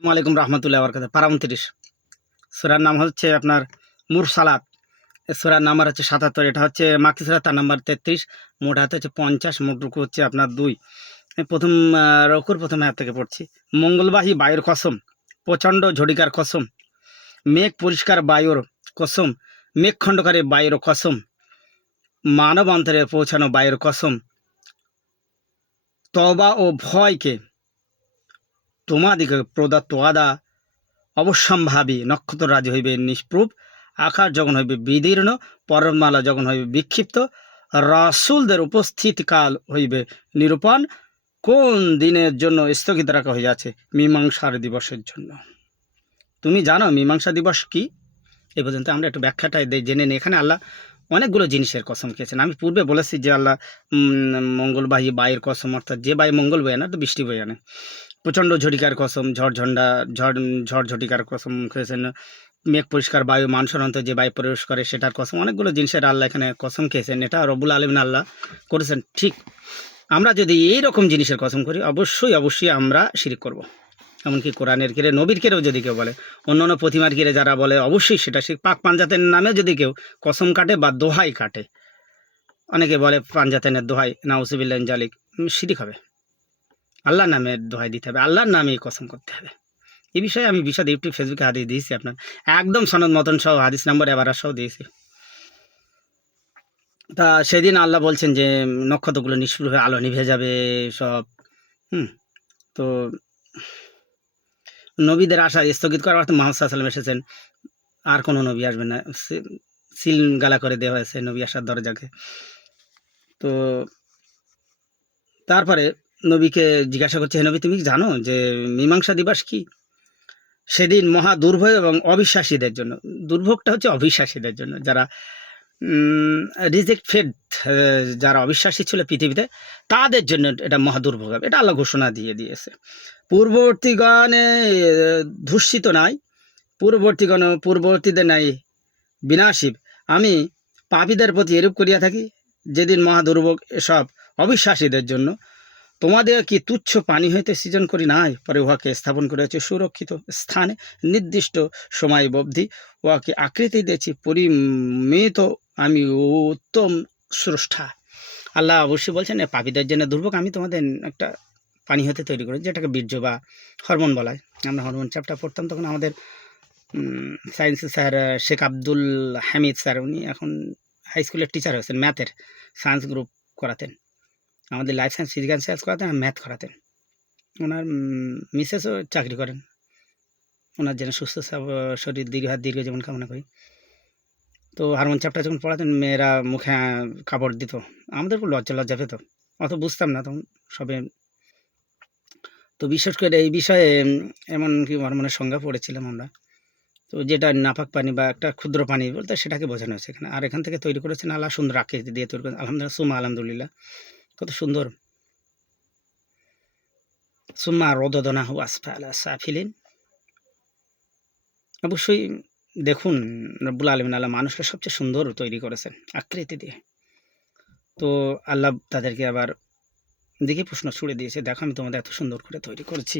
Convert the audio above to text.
আসসালামু আলাইকুম রহমতুল্লাহ বরকাত পারা উনত্রিশ। সুরার নাম হচ্ছে আপনার মুরসালাত সুরার নাম্বার হচ্ছে সাতাত্তর। এটা হচ্ছে মাকি সুরা তার নাম্বার তেত্রিশ। মোট হাতে হচ্ছে পঞ্চাশ। মোট রুকু হচ্ছে আপনার দুই। প্রথম রকুর প্রথম হাত থেকে পড়ছি। মঙ্গলবাহী বায়ুর কসম। প্রচণ্ড ঝটিকার কসম। মেঘ পরিষ্কার বায়ুর কসম। মেঘ খণ্ডকারী বায়ুর কসম। মানব অন্তরে পৌঁছানো বায়ুর কসম। তবা ও ভয়কে তোমাদিকে প্রদত্ত আদা অবশ্যম্ভাবী নক্ষত্র রাজি হইবে নিষ্প্রুপ আকাশ যখন হইবে বিদীর্ণ পর্বতমালা যখন হইবে বিক্ষিপ্ত, রাসুলদের উপস্থিতকাল হইবে নিরূপণ। কোন দিনের জন্য স্থগিত রাখা হইয়াছে মীমাংসার দিবসের জন্য? তুমি জানো মীমাংসা দিবস কি? এই পর্যন্ত আমরা একটু ব্যাখ্যাটা জেনে নিই। এখানে আল্লাহ অনেকগুলো জিনিসের কসম খেয়েছেন। আমি পূর্বে বলেছি যে আল্লাহ মঙ্গলবাহী বায়ুর কসম, অর্থাৎ যে বায়ু মঙ্গল বয়ে না, তো বৃষ্টি বয়ে আনে। প্রচণ্ড ঝটিকার কসম, ঝড় ঝন্ডা ঝড় ঝড় ঝটিকার কসম খেয়েছেন মেঘ পরিষ্কার, বায়ু মানুষের অন্তর যে বায়ু প্রবেশ করে সেটার কসম। অনেকগুলো জিনিসের আল্লাহ এখানে কসম খেয়েছেন, এটা রবুল আলমিন আল্লাহ করেছেন। ঠিক, আমরা যদি এই রকম জিনিসের কসম করি, অবশ্যই অবশ্যই আমরা শিরিক করব। এমনকি কোরআনের কিরে নবীর কিরেও যদি কেউ বলে, অন্য অন্য প্রতিমার কিরে যারা বলে, অবশ্যই সেটা শিখ পাক পাঞ্জাতের নামে যদি কেউ কসম কাটে বা দোহাই কাটে। অনেকে বলে পাঞ্জাতেনের দোহাই নাউসিবিল্লাহ জালিক শিরিক হবে। আল্লাহর নামে দোহাই দিতে হবে, আল্লাহর নামে কসম করতে হবে। এই বিষয়ে আমি বিশদ ইউটিউব, ফেসবুকে হাদিস দিয়েছি আপনার, একদম সনদ মতন সহ হাদিস নম্বর এবার সহ দিয়েছি। তা সেদিন আল্লাহ বলছেন যে, নক্ষত্রগুলো নিষ্প্র হয়ে আলো নিভে যাবে সব, হুম, তো নবীদের আশা স্থগিত করার অর্থ মোহাম্মদ সাল্লাম এসেছেন। আর কোনো নবী আসবে না সিল গালা করে দেওয়া হয়েছে নবী আসার দরজাকে। তো তারপরে নবীকে জিজ্ঞাসা করছে, হে নবী, তুমি জানো যে মীমাংসা দিবস কি? সেদিন মহা দুর্ভোগ এবং অবিশ্বাসীদের জন্য। দুর্ভোগটা হচ্ছে অবিশ্বাসীদের জন্য। যারা রিজেক্ট ফেড যারা অবিশ্বাসী ছিল পৃথিবীতে, তাদের জন্য এটা মহা দুর্ভোগ। হবে এটা আল্লাহ ঘোষণা দিয়ে দিয়েছে। পূর্ববর্তীগণে ধূষিত নাই। পূর্ববর্তীগণ, পূর্ববর্তীদের নাই। বিনাশিব। আমি পাপীদের প্রতি এরূপ করিয়া থাকি, যেদিন মহা দুর্ভোগ এসব অবিশ্বাসীদের জন্য তোমাদের কি তুচ্ছ পানি হইতে সৃজন করি নাই? পরে উহাকে স্থাপন করেছে সুরক্ষিত স্থানে নির্দিষ্ট সময় অবধি। উহাকে আকৃতি দিয়েছি, পরিমিত আমি উত্তম স্রষ্টা। আল্লাহ অবশ্যই বলছেন পাপীদের জন্য দুর্ভোগ, আমি তোমাদের একটা পানি হতে তৈরি করি, যেটাকে বীর্য বা হরমোন বলা হয় আমরা হরমোন চ্যাপ্টার পড়তাম তখন আমাদের science sir Sheikh Abdul Hamid sir, উনি এখন হাই স্কুলের টিচার হয়েছেন ম্যাথের সায়েন্স গ্রুপ করাতেন। আমাদের লাইফ সায়েন্স ফিজিক্যাল সায়েন্স করাতেন আর ম্যাথ করাতেন। ওনার মিসেসও চাকরি করেন। ওনার যেন সুস্থ শরীর দীর্ঘ দীর্ঘ জীবন কামনা করি। তো হারমোন চ্যাপ্টার যখন পড়াতেন, মেয়েরা মুখে কাপড় দিত। আমাদের খুব লজ্জা লজ্জা পেত। অত বুঝতাম না তখন সবে। তো বিশেষ করে এই বিষয়ে, এমন কি হরমোনের সংজ্ঞা পড়েছিলাম আমরা। তো যেটা নাপাক পানি বা একটা ক্ষুদ্র পানি বলতে সেটাকে বোঝানো হয়েছে এখানে। আর এখান থেকে তৈরি করেছেন আল্লাহ সুন্দর আকৃতি দিয়ে তৈরি করেছেন। আলহামদুলিল্লাহ সুমা আলহামদুলিল্লাহ। কত সুন্দর। সুম্মা রোদনা হু আসফালা সাফিলিন। অবশ্যই দেখুন, রব্বুল আলমিন আল্লাহ মানুষকে সবচেয়ে সুন্দর তৈরি করেছেন আকৃতি দিয়ে। তো আল্লাহ তাদেরকে আবার দেখে প্রশ্ন ছুড়ে দিয়েছে, দেখো আমি তোমাদের এত সুন্দর করে তৈরি করেছি।